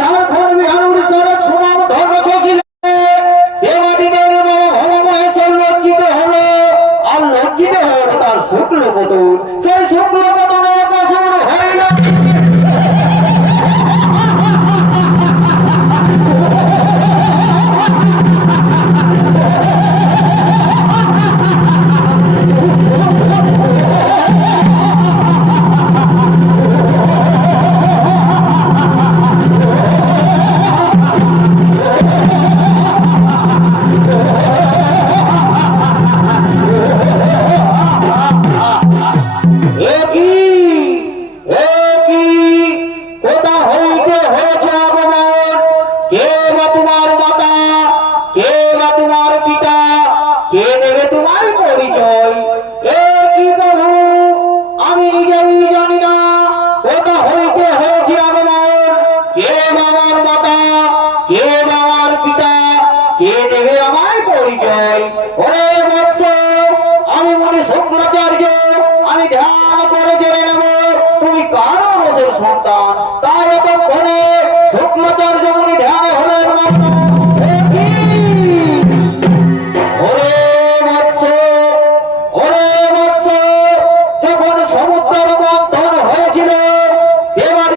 ঝাড়খণ্ড বিহার উড়িষ্যার সুনাম ধন্য ছিল দেবাদিদের ভব মহেশ্বর লজ্জিত হলো আর লজ্জিত হয়ে তার শুক্ল বদল সেই শুক্ল বদনে বসন হইল আমি ধ্যান করে জেনে নেব তুমি কার বংশের সন্তান।